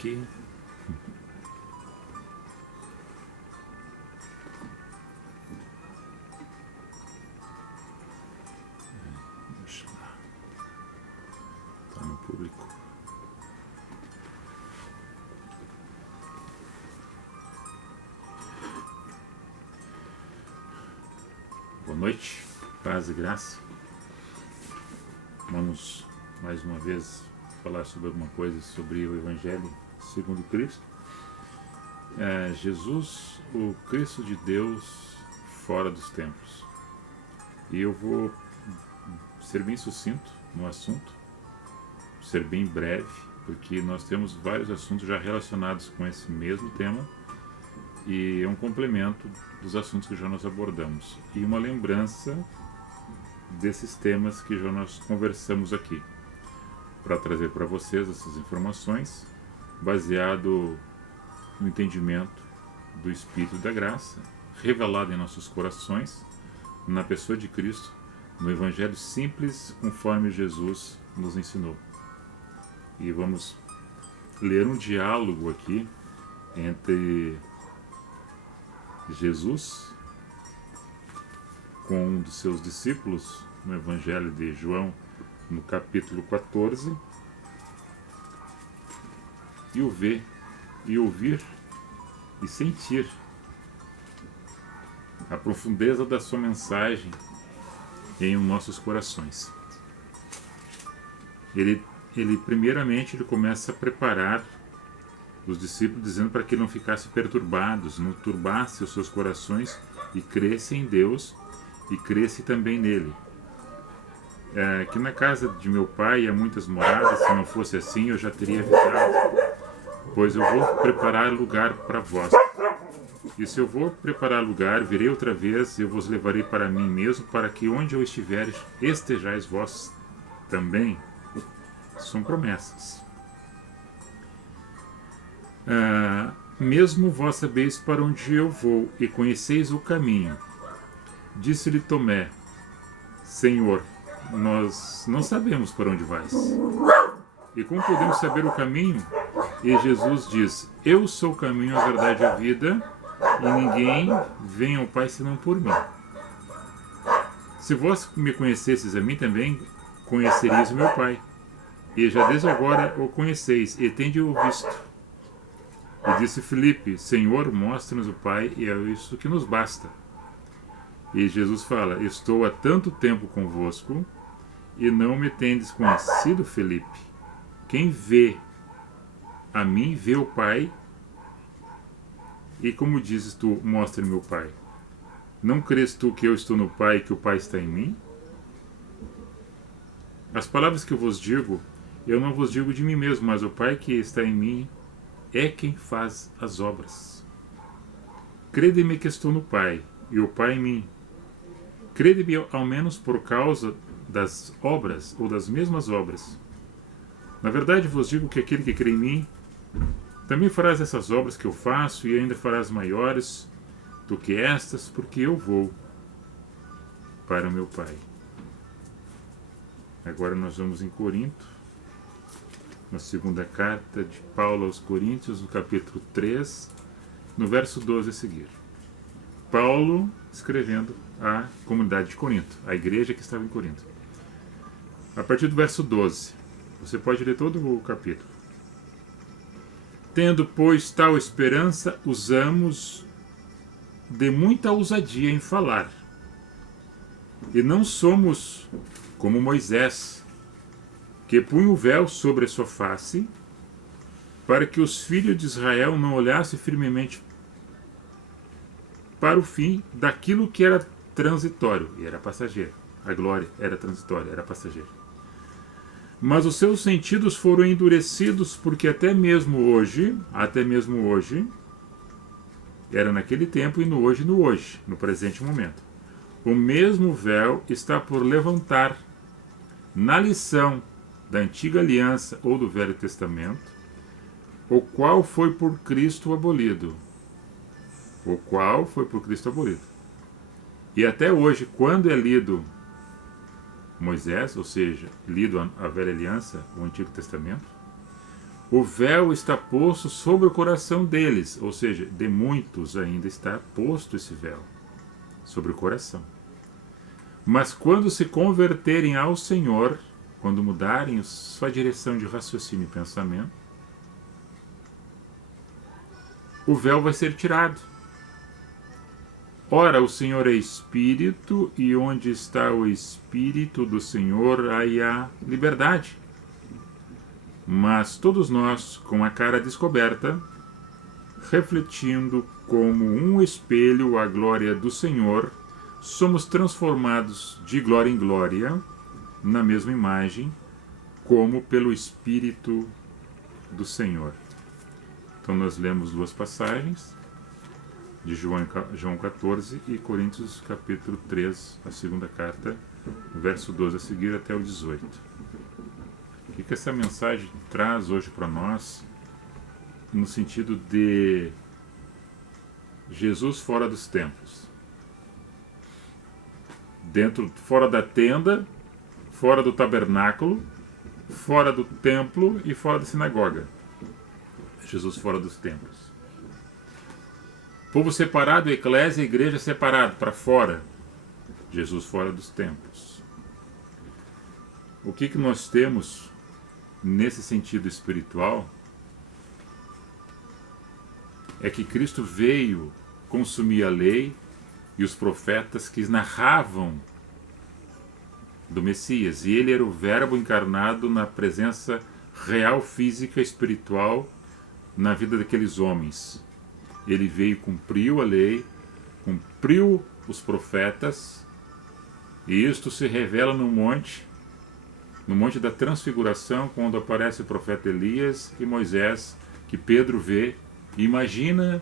aqui. Deixa eu lá. Tá no público. Boa noite, paz e graça. Vamos mais uma vez falar sobre alguma coisa sobre o Evangelho segundo Cristo. Jesus, o Cristo de Deus fora dos tempos. E eu vou ser bem sucinto no assunto, ser bem breve, porque nós temos vários assuntos já relacionados com esse mesmo tema e é um complemento dos assuntos que já nós abordamos e uma lembrança desses temas que já nós conversamos aqui, para trazer para vocês essas informações baseado no entendimento do Espírito da Graça revelado em nossos corações na pessoa de Cristo, no Evangelho simples conforme Jesus nos ensinou. E vamos ler um diálogo aqui entre Jesus com um dos seus discípulos no Evangelho de João, no capítulo 14, e o ver, e ouvir, e sentir a profundeza da sua mensagem em nossos corações. Ele primeiramente começa a preparar os discípulos, dizendo para que não ficassem perturbados, não turbassem os seus corações e crescem em Deus e crescem também nele. Que na casa de meu pai há muitas moradas, se não fosse assim eu já teria avisado, pois eu vou preparar lugar para vós. E se eu vou preparar lugar, virei outra vez e eu vos levarei para mim mesmo, para que onde eu estiver estejais vós também. São promessas. Mesmo vós sabeis para onde eu vou e conheceis o caminho. Disse-lhe Tomé: Senhor, nós não sabemos para onde vais. E como podemos saber o caminho? E Jesus diz: Eu sou o caminho, a verdade e a vida, e ninguém vem ao Pai senão por mim. Se vós me conhecesseis a mim também, conheceríeis o meu Pai. E já desde agora o conheceis, e tende-o visto. E disse Filipe: Senhor, mostra-nos o Pai, e é isso que nos basta. E Jesus fala: Estou há tanto tempo convosco, e não me tendes conhecido, Filipe. Quem vê a mim, vê o Pai. E como dizes tu, mostra-me o Pai? Não crês tu que eu estou no Pai e que o Pai está em mim? As palavras que eu vos digo, eu não vos digo de mim mesmo, mas o Pai que está em mim é quem faz as obras. Crede-me que estou no Pai, e o Pai em mim. Crede-me ao menos por causa das obras, ou das mesmas obras. Na verdade vos digo que aquele que crê em mim, também farás essas obras que eu faço, e ainda farás maiores do que estas, porque eu vou para o meu Pai. Agora nós vamos em Corinto, na segunda carta de Paulo aos Coríntios, no capítulo 3, no verso 12 a seguir. Paulo escrevendo à comunidade de Corinto, a igreja que estava em Corinto. A partir do verso 12, você pode ler todo o capítulo. Tendo, pois, tal esperança, usamos de muita ousadia em falar. E não somos como Moisés, que punha o véu sobre a sua face, para que os filhos de Israel não olhassem firmemente para o fim daquilo que era transitório, e era passageiro. A glória era transitória, era passageira. Mas os seus sentidos foram endurecidos, porque até mesmo hoje, era naquele tempo e no hoje, no presente momento, o mesmo véu está por levantar na lição da antiga aliança ou do Velho Testamento, o qual foi por Cristo abolido. E até hoje, quando é lido Moisés, ou seja, lido a Velha Aliança, o Antigo Testamento, o véu está posto sobre o coração deles, ou seja, de muitos ainda está posto esse véu sobre o coração. Mas quando se converterem ao Senhor, quando mudarem sua direção de raciocínio e pensamento, o véu vai ser tirado. Ora, o Senhor é Espírito, e onde está o Espírito do Senhor, aí há liberdade. Mas todos nós, com a cara descoberta, refletindo como um espelho a glória do Senhor, somos transformados de glória em glória, na mesma imagem, como pelo Espírito do Senhor. Então nós lemos duas passagens, de João 14 e Coríntios capítulo 3, a segunda carta, verso 12 a seguir até o 18. O que essa mensagem traz hoje para nós, no sentido de Jesus fora dos templos? Fora da tenda, fora do tabernáculo, fora do templo e fora da sinagoga. Jesus fora dos templos. Povo separado, eclésia, igreja separado, para fora. Jesus fora dos templos. O que nós temos nesse sentido espiritual é que Cristo veio consumir a lei e os profetas que narravam do Messias. E ele era o Verbo encarnado na presença real, física, espiritual na vida daqueles homens. Ele veio, cumpriu a lei, cumpriu os profetas, e isto se revela no monte da transfiguração, quando aparece o profeta Elias e Moisés, que Pedro vê, e imagina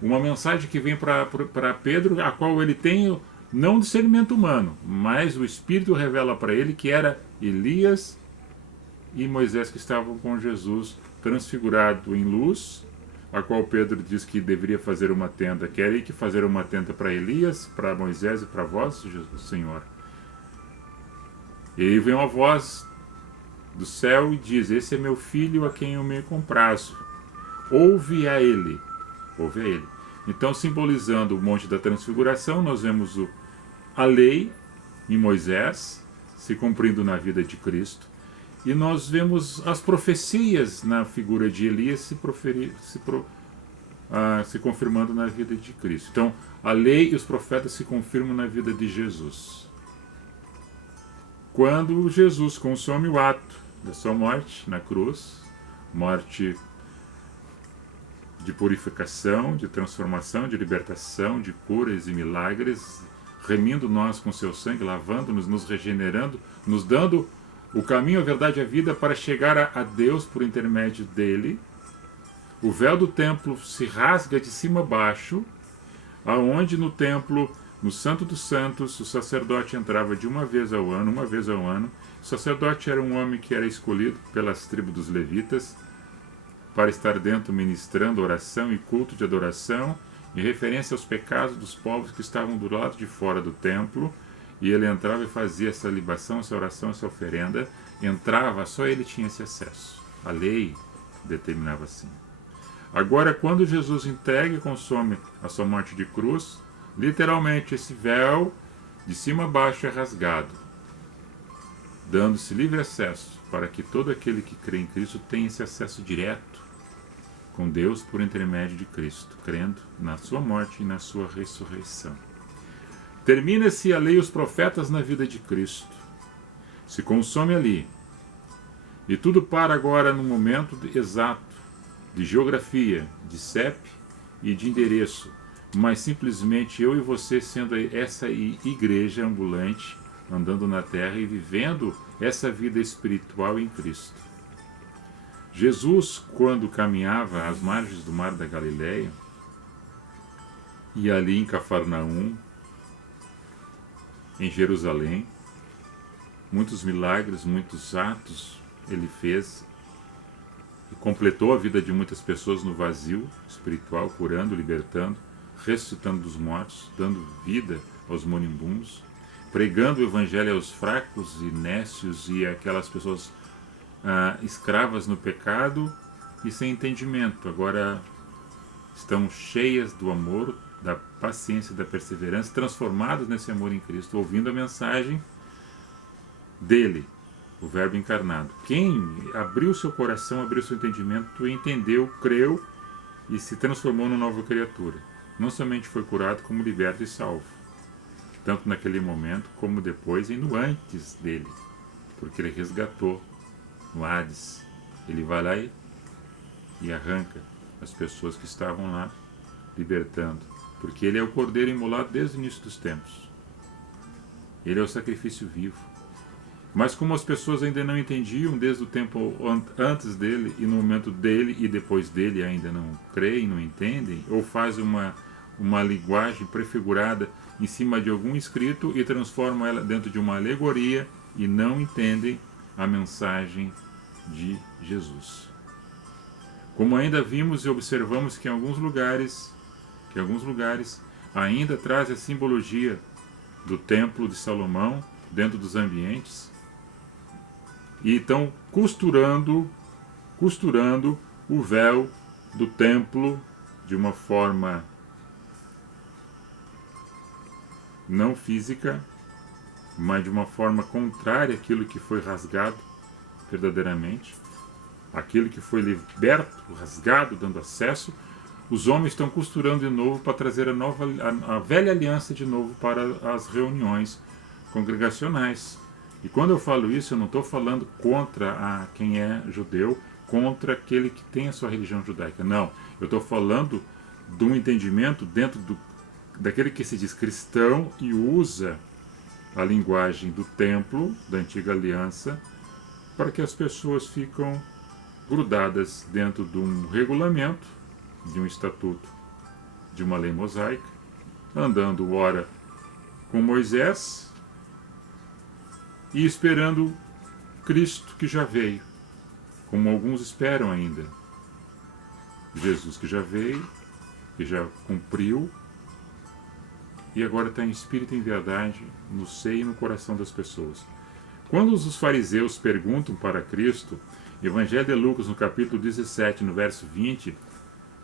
uma mensagem que vem para Pedro, a qual ele tem não discernimento humano, mas o Espírito revela para ele que era Elias e Moisés que estavam com Jesus transfigurado em luz, a qual Pedro diz que deveria fazer uma tenda. Querem que fazer uma tenda para Elias, para Moisés e para vós, Senhor? E aí vem uma voz do céu e diz: esse é meu filho a quem eu me comprazo. Ouve a ele. Ouve a ele. Então, simbolizando o Monte da Transfiguração, nós vemos a lei em Moisés se cumprindo na vida de Cristo. E nós vemos as profecias na figura de Elias se confirmando na vida de Cristo. Então, a lei e os profetas se confirmam na vida de Jesus. Quando Jesus consome o ato da sua morte na cruz, morte de purificação, de transformação, de libertação, de curas e milagres, remindo nós com seu sangue, lavando-nos, nos regenerando, nos dando o caminho, a verdade e a vida para chegar a Deus por intermédio dele. O véu do templo se rasga de cima a baixo, aonde no templo, no Santo dos Santos, o sacerdote entrava de uma vez ao ano. O sacerdote era um homem que era escolhido pelas tribos dos levitas para estar dentro ministrando oração e culto de adoração, em referência aos pecados dos povos que estavam do lado de fora do templo. E ele entrava e fazia essa libação, essa oração, essa oferenda. Entrava, só ele tinha esse acesso. A lei determinava assim. Agora, quando Jesus entrega e consome a sua morte de cruz, literalmente esse véu de cima a baixo é rasgado, dando-se livre acesso para que todo aquele que crê em Cristo tenha esse acesso direto com Deus por intermédio de Cristo, crendo na sua morte e na sua ressurreição. Termina-se a lei e os profetas na vida de Cristo. Se consome ali. E tudo para agora no momento exato de geografia, de CEP e de endereço, mas simplesmente eu e você sendo essa igreja ambulante, andando na terra e vivendo essa vida espiritual em Cristo. Jesus, quando caminhava às margens do mar da Galileia, e ali em Cafarnaum, em Jerusalém, muitos milagres, muitos atos ele fez e completou a vida de muitas pessoas no vazio espiritual, curando, libertando, ressuscitando dos mortos, dando vida aos moribundos, pregando o evangelho aos fracos e nécios e aquelas pessoas escravas no pecado, e sem entendimento. Agora estão cheias do amor, da paciência, da perseverança, transformadas nesse amor em Cristo, ouvindo a mensagem dele, o Verbo encarnado. Quem abriu seu coração, abriu seu entendimento, entendeu, creu e se transformou numa nova criatura. Não somente foi curado, como liberto e salvo. Tanto naquele momento, como depois e no antes dele. Porque ele resgatou no Hades. Ele vai lá e arranca as pessoas que estavam lá, libertando. Porque ele é o Cordeiro imolado desde o início dos tempos. Ele é o sacrifício vivo. Mas como as pessoas ainda não entendiam desde o tempo antes dele e no momento dele e depois dele ainda não creem, não entendem, ou fazem uma linguagem prefigurada em cima de algum escrito e transformam ela dentro de uma alegoria e não entendem a mensagem de Jesus. Como ainda vimos e observamos que em alguns lugares ainda traz a simbologia do Templo de Salomão dentro dos ambientes, e estão costurando o véu do templo de uma forma não física, mas de uma forma contrária àquilo que foi rasgado verdadeiramente, aquilo que foi liberto, rasgado, dando acesso. Os homens estão costurando de novo para trazer a velha aliança de novo para as reuniões congregacionais. E quando eu falo isso, eu não estou falando contra quem é judeu, contra aquele que tem a sua religião judaica. Não, eu estou falando de um entendimento dentro daquele que se diz cristão e usa a linguagem do templo, da antiga aliança, para que as pessoas ficam grudadas dentro de um regulamento, de um estatuto, de uma lei mosaica, andando ora com Moisés e esperando Cristo que já veio, como alguns esperam ainda. Jesus que já veio, que já cumpriu, e agora está em espírito e em verdade no seio e no coração das pessoas. Quando os fariseus perguntam para Cristo, Evangelho de Lucas, no capítulo 17, no verso 20,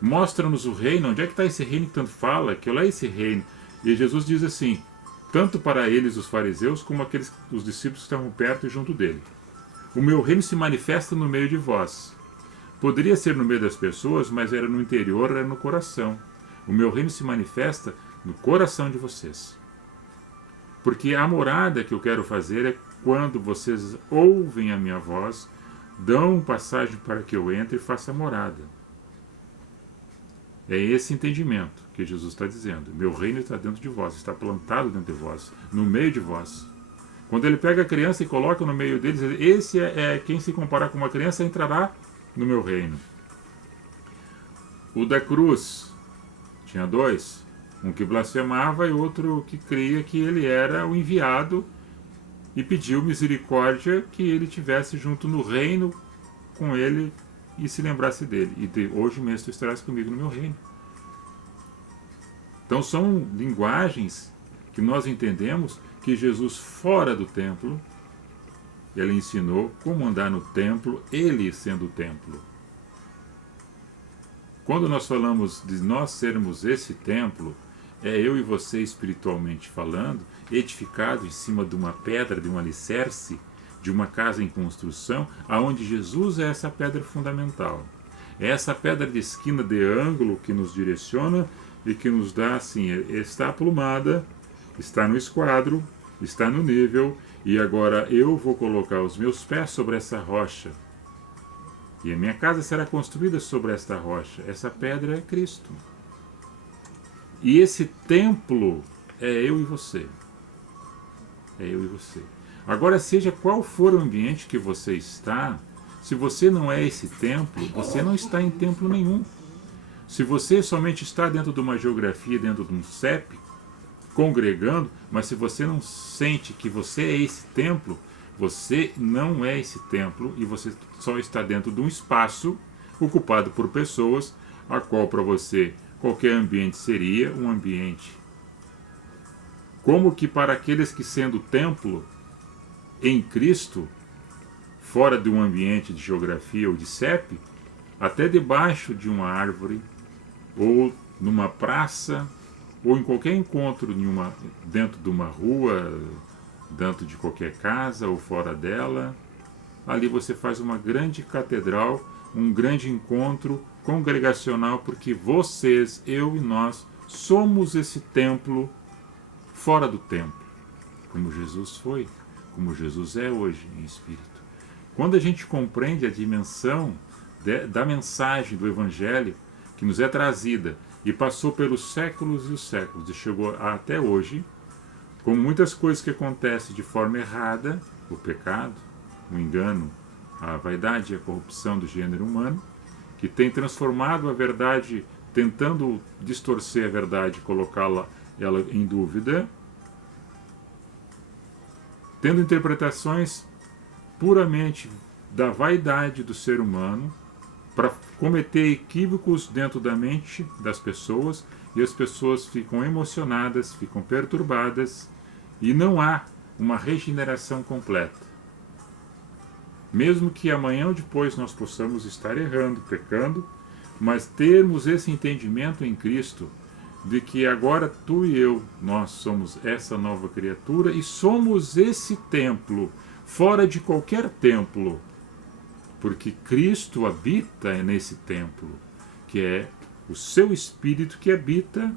mostra-nos o reino, onde é que está esse reino que tanto fala, que lá é esse reino? E Jesus diz assim, tanto para eles, os fariseus, como os discípulos que estavam perto e junto dele. O meu reino se manifesta no meio de vós. Poderia ser no meio das pessoas, mas era no interior, era no coração. O meu reino se manifesta no coração de vocês. Porque a morada que eu quero fazer é quando vocês ouvem a minha voz, dão passagem para que eu entre e faça morada. É esse entendimento que Jesus está dizendo. Meu reino está dentro de vós, está plantado dentro de vós, no meio de vós. Quando ele pega a criança e coloca no meio deles, esse é quem se comparar com uma criança entrará no meu reino. O da cruz tinha dois, um que blasfemava e outro que cria que ele era o enviado e pediu misericórdia que ele tivesse junto no reino com ele e se lembrasse dele. E hoje mesmo tu estarás comigo no meu reino. Então são linguagens que nós entendemos que Jesus, fora do templo, ele ensinou como andar no templo, ele sendo o templo. Quando nós falamos de nós sermos esse templo, é eu e você espiritualmente falando, edificado em cima de uma pedra, de um alicerce, de uma casa em construção, aonde Jesus é essa pedra fundamental. É essa pedra de esquina, de ângulo, que nos direciona e que nos dá assim, está aplumada, está no esquadro, está no nível, e agora eu vou colocar os meus pés sobre essa rocha. E a minha casa será construída sobre esta rocha. Essa pedra é Cristo. E esse templo é eu e você. É eu e você. Agora, seja qual for o ambiente que você está, se você não é esse templo, você não está em templo nenhum. Se você somente está dentro de uma geografia, dentro de um CEP, congregando, mas se você não sente que você é esse templo, você não é esse templo e você só está dentro de um espaço ocupado por pessoas, a qual para você qualquer ambiente seria um ambiente. Como que para aqueles que sendo templo em Cristo, fora de um ambiente de geografia ou de CEP, até debaixo de uma árvore, ou numa praça, ou em qualquer encontro dentro de uma rua, dentro de qualquer casa ou fora dela. Ali você faz uma grande catedral, um grande encontro congregacional, porque vocês, eu e nós, somos esse templo fora do templo, como Jesus foi, como Jesus é hoje em espírito. Quando a gente compreende a dimensão da mensagem do Evangelho que nos é trazida e passou pelos séculos e os séculos e chegou até hoje, como muitas coisas que acontecem de forma errada, o pecado, o engano, a vaidade e a corrupção do gênero humano, que tem transformado a verdade, tentando distorcer a verdade, colocá-la ela em dúvida, tendo interpretações puramente da vaidade do ser humano, para cometer equívocos dentro da mente das pessoas, e as pessoas ficam emocionadas, ficam perturbadas, e não há uma regeneração completa. Mesmo que amanhã ou depois nós possamos estar errando, pecando, mas termos esse entendimento em Cristo, de que agora tu e eu, nós somos essa nova criatura e somos esse templo, fora de qualquer templo, porque Cristo habita nesse templo, que é o seu Espírito que habita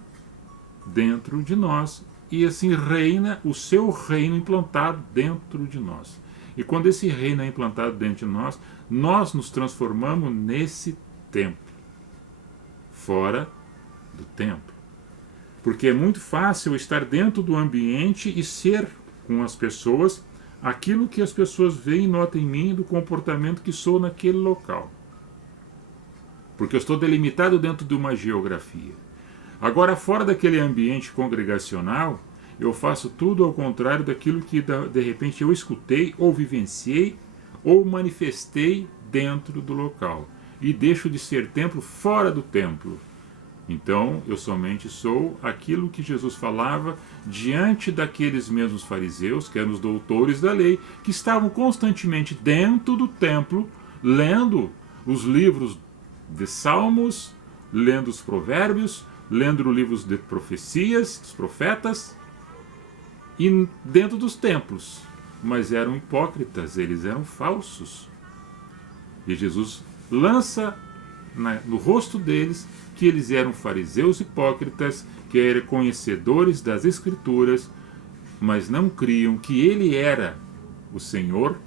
dentro de nós, e assim reina o seu reino implantado dentro de nós. E quando esse reino é implantado dentro de nós, nós nos transformamos nesse templo, fora do templo. Porque é muito fácil estar dentro do ambiente e ser com as pessoas aquilo que as pessoas veem e notam em mim do comportamento que sou naquele local. Porque eu estou delimitado dentro de uma geografia. Agora, fora daquele ambiente congregacional, eu faço tudo ao contrário daquilo que de repente eu escutei, ou vivenciei, ou manifestei dentro do local. E deixo de ser templo fora do templo. Então, eu somente sou aquilo que Jesus falava diante daqueles mesmos fariseus, que eram os doutores da lei, que estavam constantemente dentro do templo, lendo os livros de Salmos, lendo os provérbios, lendo os livros de profecias, dos profetas, e dentro dos templos. Mas eram hipócritas, eles eram falsos. E Jesus lança no rosto deles que eles eram fariseus hipócritas, que eram conhecedores das Escrituras, mas não criam que ele era o Senhor,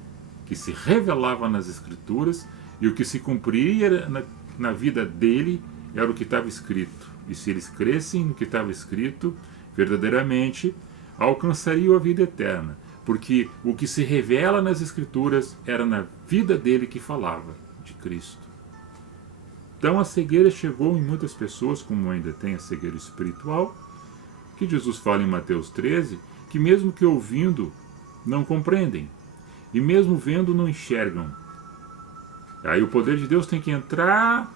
que se revelava nas Escrituras, e o que se cumpria na vida dele era o que estava escrito. E se eles crescem no que estava escrito, verdadeiramente alcançariam a vida eterna, porque o que se revela nas Escrituras era na vida dele que falava de Cristo. Então a cegueira chegou em muitas pessoas, como ainda tem a cegueira espiritual, que Jesus fala em Mateus 13, que mesmo que ouvindo, não compreendem, e mesmo vendo, não enxergam. Aí o poder de Deus tem que entrar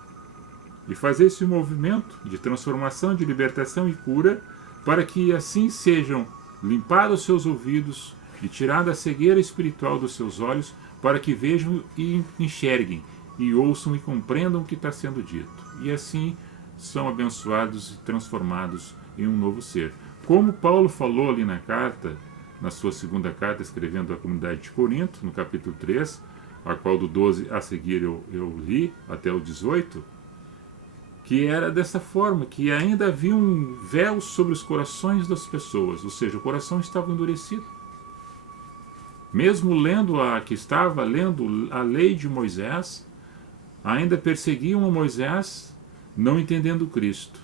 e fazer esse movimento de transformação, de libertação e cura, para que assim sejam limpados os seus ouvidos e tirada a cegueira espiritual dos seus olhos, para que vejam e enxerguem, e ouçam e compreendam o que está sendo dito. E assim são abençoados e transformados em um novo ser. Como Paulo falou ali na carta, na sua segunda carta, escrevendo à comunidade de Corinto, no capítulo 3, a qual do 12 a seguir eu li, até o 18, que era dessa forma, que ainda havia um véu sobre os corações das pessoas, ou seja, o coração estava endurecido. Mesmo que estava lendo a lei de Moisés, ainda perseguiam a Moisés, não entendendo Cristo,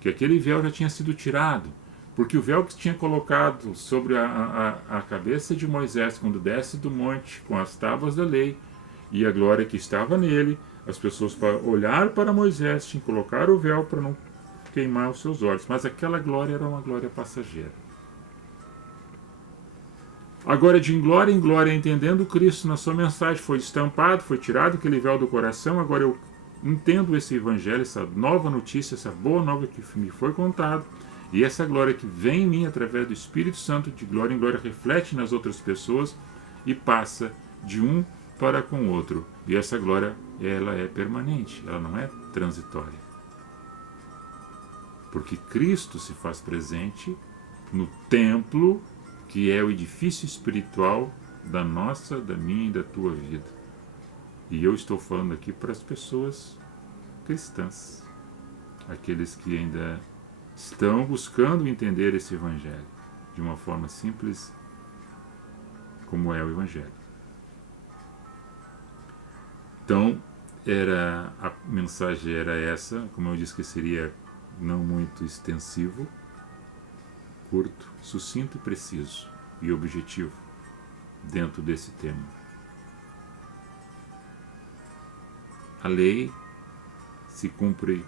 que aquele véu já tinha sido tirado, porque o véu que tinha colocado sobre a cabeça de Moisés quando desce do monte com as tábuas da lei e a glória que estava nele, as pessoas para olhar para Moisés tinham que colocar o véu para não queimar os seus olhos, mas aquela glória era uma glória passageira. Agora, de glória em glória, entendendo Cristo na sua mensagem, foi estampado, foi tirado aquele véu do coração. Agora eu entendo esse evangelho, essa nova notícia, essa boa nova que me foi contada, e essa glória que vem em mim através do Espírito Santo, de glória em glória, reflete nas outras pessoas e passa de um para com o outro. E essa glória, ela é permanente, ela não é transitória. Porque Cristo se faz presente no templo, que é o edifício espiritual da nossa, da minha e da tua vida. E eu estou falando aqui para as pessoas cristãs, aqueles que ainda estão buscando entender esse Evangelho de uma forma simples, como é o Evangelho. Então, a mensagem era essa, como eu disse que seria não muito extensivo, curto, sucinto e preciso e objetivo dentro desse tema. A lei se cumpre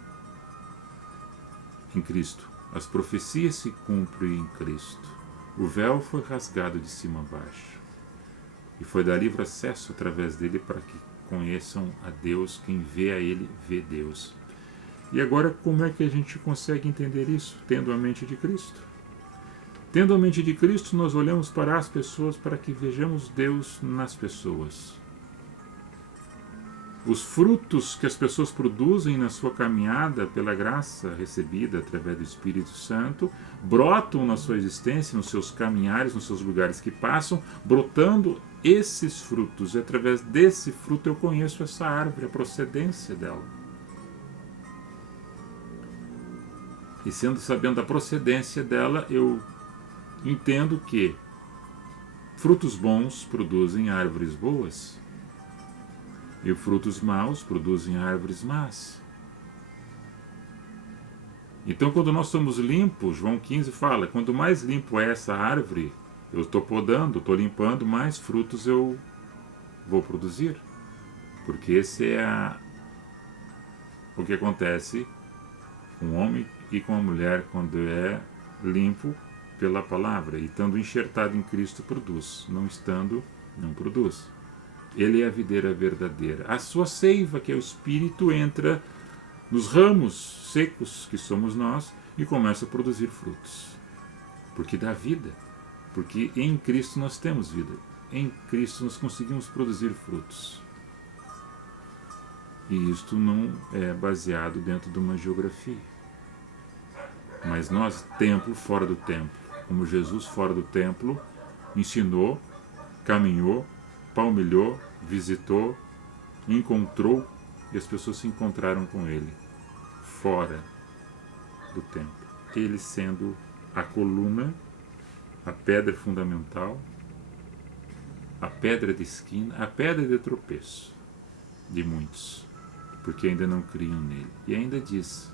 em Cristo. As profecias se cumprem em Cristo. O véu foi rasgado de cima a baixo. E foi dar livre acesso através dele para que conheçam a Deus. Quem vê a ele, vê Deus. E agora, como é que a gente consegue entender isso? Tendo a mente de Cristo. Tendo a mente de Cristo, nós olhamos para as pessoas para que vejamos Deus nas pessoas. Os frutos que as pessoas produzem na sua caminhada pela graça recebida através do Espírito Santo brotam na sua existência, nos seus caminhares, nos seus lugares que passam, brotando esses frutos. E através desse fruto eu conheço essa árvore, a procedência dela. E sabendo a procedência dela, eu entendo que frutos bons produzem árvores boas e frutos maus produzem árvores más. Então, quando nós somos limpos, João 15 fala, quanto mais limpo é essa árvore, eu estou podando, estou limpando, mais frutos eu vou produzir. Porque esse é o que acontece com o homem e com a mulher quando é limpo pela palavra. E estando enxertado em Cristo, produz. Não estando, não produz. Ele é a videira verdadeira. A sua seiva, que é o Espírito, entra nos ramos secos, que somos nós, e começa a produzir frutos. Porque dá vida. Porque em Cristo nós temos vida. Em Cristo nós conseguimos produzir frutos. E isto não é baseado dentro de uma geografia. Mas nós, templo fora do templo, como Jesus fora do templo, ensinou, caminhou, palmilhou, visitou, encontrou, e as pessoas se encontraram com ele, fora do templo. Ele sendo a coluna, a pedra fundamental, a pedra de esquina, a pedra de tropeço de muitos, porque ainda não criam nele. E ainda diz,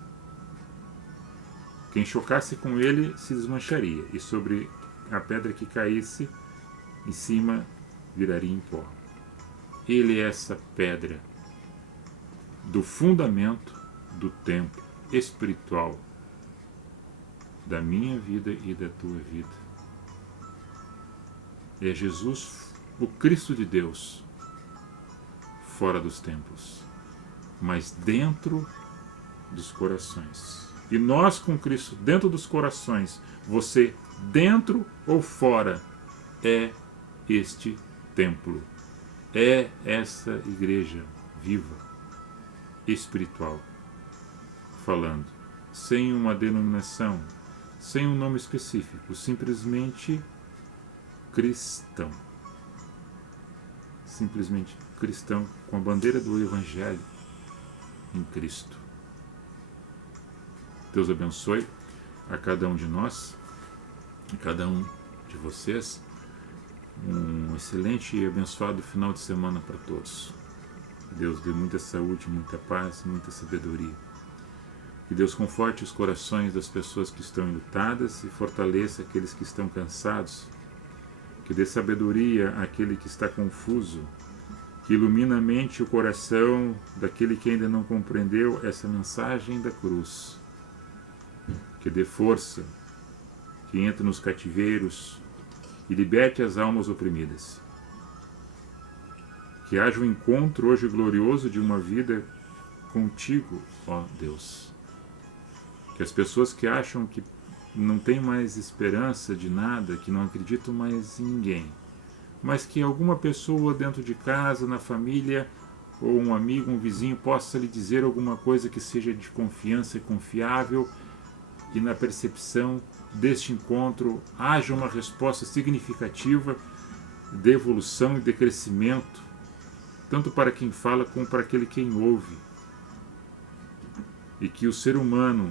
quem chocasse com ele se desmancharia, e sobre a pedra que caísse, em cima viraria em pó. Ele é essa pedra do fundamento do templo espiritual da minha vida e da tua vida. É Jesus, o Cristo de Deus, fora dos templos, mas dentro dos corações. E nós com Cristo dentro dos corações, você dentro ou fora, é este templo. É essa igreja viva, espiritual, falando, sem uma denominação, sem um nome específico, simplesmente cristão. Simplesmente cristão, com a bandeira do Evangelho em Cristo. Deus abençoe a cada um de nós, a cada um de vocês. Um excelente e abençoado final de semana para todos. Que Deus dê muita saúde, muita paz, muita sabedoria. Que Deus conforte os corações das pessoas que estão enlutadas e fortaleça aqueles que estão cansados. Que dê sabedoria àquele que está confuso. Que ilumine a mente e o coração daquele que ainda não compreendeu essa mensagem da cruz. Que dê força, que entre nos cativeiros e liberte as almas oprimidas. Que haja um encontro hoje glorioso de uma vida contigo, ó Deus. Que as pessoas que acham que não têm mais esperança de nada, que não acreditam mais em ninguém, mas que alguma pessoa dentro de casa, na família, ou um amigo, um vizinho, possa lhe dizer alguma coisa que seja de confiança e confiável, e na percepção deste encontro haja uma resposta significativa de evolução e de crescimento, tanto para quem fala como para aquele quem ouve. E que o ser humano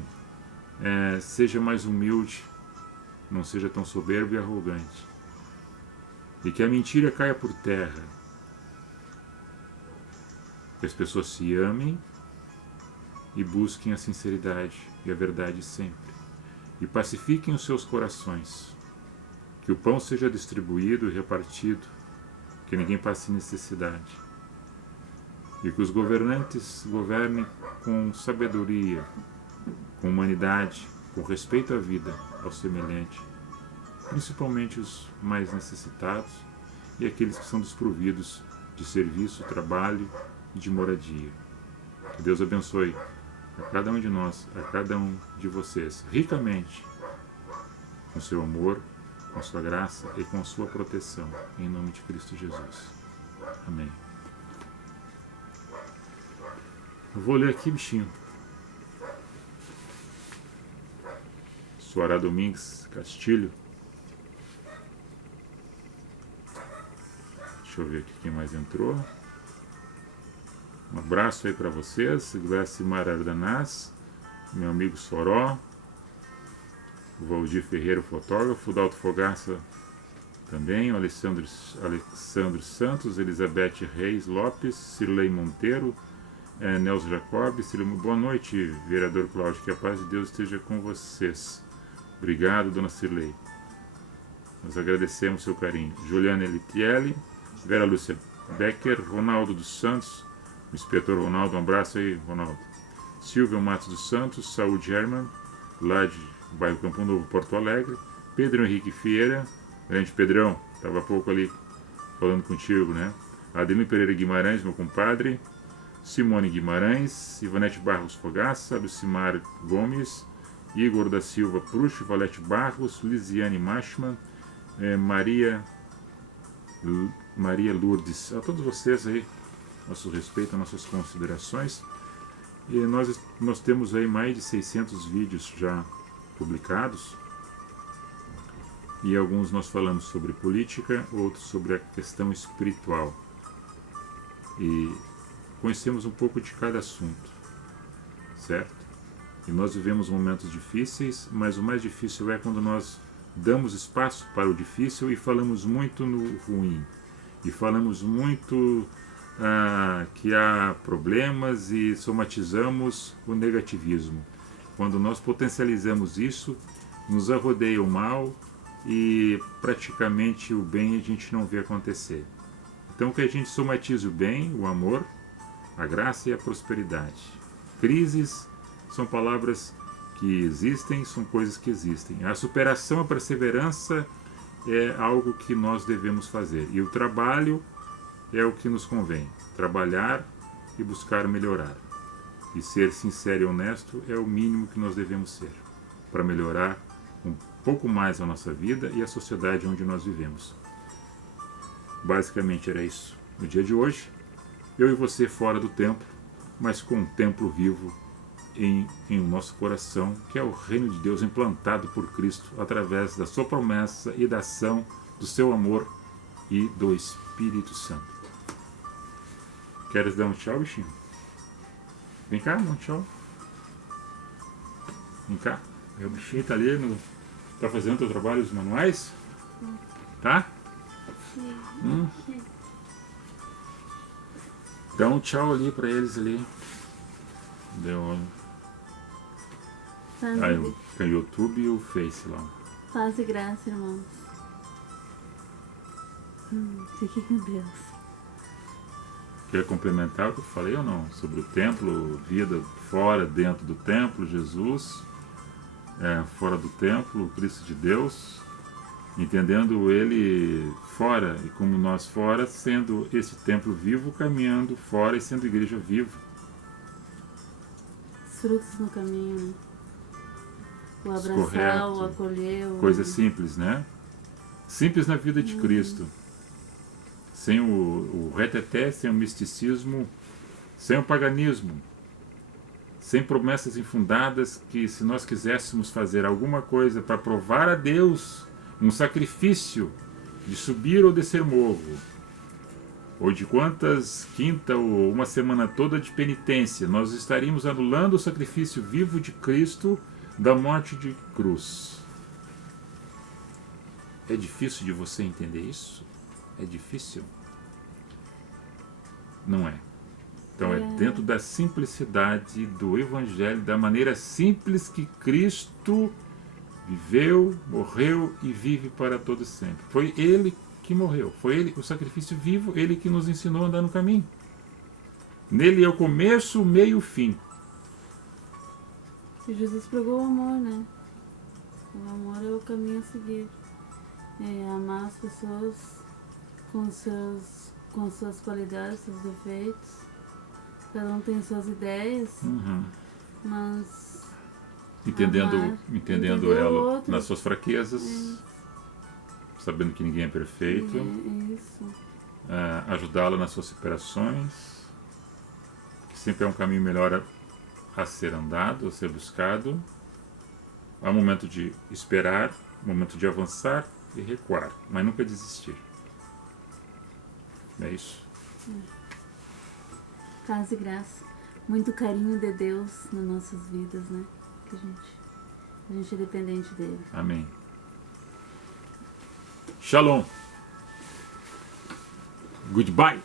seja mais humilde, não seja tão soberbo e arrogante. E que a mentira caia por terra. Que as pessoas se amem e busquem a sinceridade e a verdade sempre. E pacifiquem os seus corações. Que o pão seja distribuído e repartido, que ninguém passe necessidade. E que os governantes governem com sabedoria, com humanidade, com respeito à vida, ao semelhante, principalmente os mais necessitados e aqueles que são desprovidos de serviço, trabalho e de moradia. Que Deus abençoe a cada um de nós, a cada um de vocês, ricamente, com seu amor, com sua graça e com sua proteção, em nome de Cristo Jesus. Amém. Eu vou ler aqui, bichinho. Suará Domingues Castilho. Deixa eu ver aqui quem mais entrou. Um abraço aí para vocês. Glassimar Ardanaz, meu amigo Soró, o Valdir Ferreira, o fotógrafo, o Dalto Fogaça também, o Alessandro Santos, Elizabeth Reis Lopes, Cirlei Monteiro, Nelson Jacob. Boa noite, vereador Cláudio, que a paz de Deus esteja com vocês. Obrigado, dona Cirlei. Nós agradecemos seu carinho. Juliana Elitielli, Vera Lúcia Becker, Ronaldo dos Santos, o inspetor Ronaldo, um abraço aí, Ronaldo. Silvio Matos dos Santos, Saúde German, lá de bairro Campo Novo, Porto Alegre. Pedro Henrique Vieira, grande Pedrão, estava há pouco ali falando contigo, né? Adelino Pereira Guimarães, meu compadre. Simone Guimarães, Ivanete Barros Fogaça, Lucimar Gomes, Igor da Silva Pruxo, Valete Barros, Lisiane Machman, Maria Lourdes. A todos vocês aí, nosso respeito, nossas considerações. E nós temos aí mais de 600 vídeos já publicados. E alguns nós falamos sobre política, outros sobre a questão espiritual. E conhecemos um pouco de cada assunto, certo? E nós vivemos momentos difíceis, mas o mais difícil é quando nós damos espaço para o difícil e falamos muito no ruim. E falamos muito que há problemas e somatizamos o negativismo. Quando nós potencializamos isso, nos arrodeia o mal e praticamente o bem a gente não vê acontecer. Então que a gente somatize o bem, o amor, a graça e a prosperidade. Crises são palavras que existem, são coisas que existem. A superação, a perseverança é algo que nós devemos fazer. E o trabalho é o que nos convém. Trabalhar e buscar melhorar. E ser sincero e honesto é o mínimo que nós devemos ser, para melhorar um pouco mais a nossa vida e a sociedade onde nós vivemos. Basicamente era isso. No dia de hoje, eu e você fora do templo, mas com um templo vivo em nosso coração, que é o reino de Deus implantado por Cristo através da sua promessa e da ação do seu amor e do Espírito Santo. Queres dar um tchau, bichinho? Vem cá, dá um tchau. Vem cá. Meu bichinho tá ali, tá fazendo teu trabalho, os manuais? Tá? Dá um tchau ali pra eles ali. Deu aí o YouTube e o Face lá. Paz e graça, irmãos. Fique com Deus. Quer complementar o que eu falei ou não? Sobre o templo, vida fora, dentro do templo, Jesus, fora do templo, o Cristo de Deus, entendendo ele fora e como nós fora, sendo esse templo vivo, caminhando fora e sendo igreja viva. Os frutos no caminho, né? O abraçar, Correto. o acolher. Coisa simples, né? Simples na vida de Cristo. sem o reteté, sem o misticismo, sem o paganismo, sem promessas infundadas que, se nós quiséssemos fazer alguma coisa para provar a Deus um sacrifício de subir ou descer morro, ou de quantas quinta ou uma semana toda de penitência, nós estaríamos anulando o sacrifício vivo de Cristo da morte de cruz. É difícil de você entender isso? É difícil? Não é. Então é dentro da simplicidade do Evangelho, da maneira simples que Cristo viveu, morreu e vive para todo sempre. Foi Ele que morreu, foi Ele, o sacrifício vivo, Ele que nos ensinou a andar no caminho. Nele é o começo, o meio e o fim. E Jesus pregou o amor, né? O amor é o caminho a seguir. É amar as pessoas com suas qualidades, seus defeitos. Cada um tem suas ideias, mas entendendo ela nas suas fraquezas, sabendo que ninguém é perfeito, isso. Ajudá-la nas suas superações, que sempre é um caminho melhor a ser andado, a ser buscado. Há um momento de esperar, um momento de avançar e recuar, mas nunca desistir. É isso. Paz e graça. Muito carinho de Deus nas nossas vidas, né? Que a gente é dependente dele. Amém. Shalom. Goodbye.